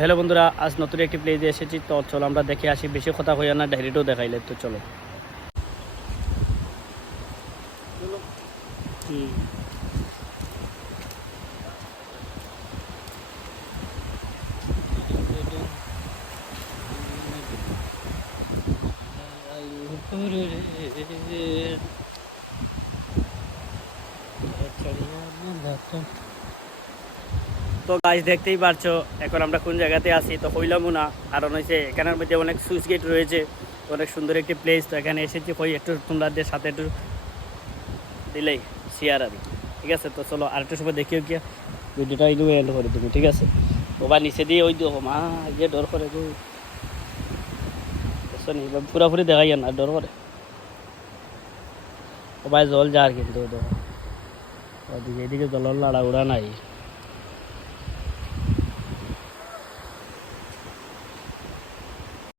Hello বন্ধুরা, আজ নতুন একটি প্লেজে এসেছি। তো চলো আমরা দেখে আসি, বেশি কথা হইয়া না, ডায়েরিটাও দেখাইলে। তো চলো। তো গাছ দেখতেই পারছো এখন আমরা কোন জায়গাতে আছি। তো হইলামও না, কারণ হয়েছে এখানের মধ্যে অনেক সুইচ গেট রয়েছে, অনেক সুন্দর একটি প্লেস। তো এখানে এসেছি, হই একটু তোমাদের সাথে একটু দিলেই শেয়ার আর কি। ঠিক আছে, তো চলো আর একটু সময় দেখিও গিয়া ভিডিওটা এই এন্ড করে তুমি। ঠিক আছে, ওবা নিচে দিয়ে ওই দেখো মা গিয়ে ডর করে গো, পুরাপুরি দেখাই না, ডর করে ও ভাই। জল যার কিন্তু দেখো ওদিকে, এদিকে জলের লাড়া উড়া নাই।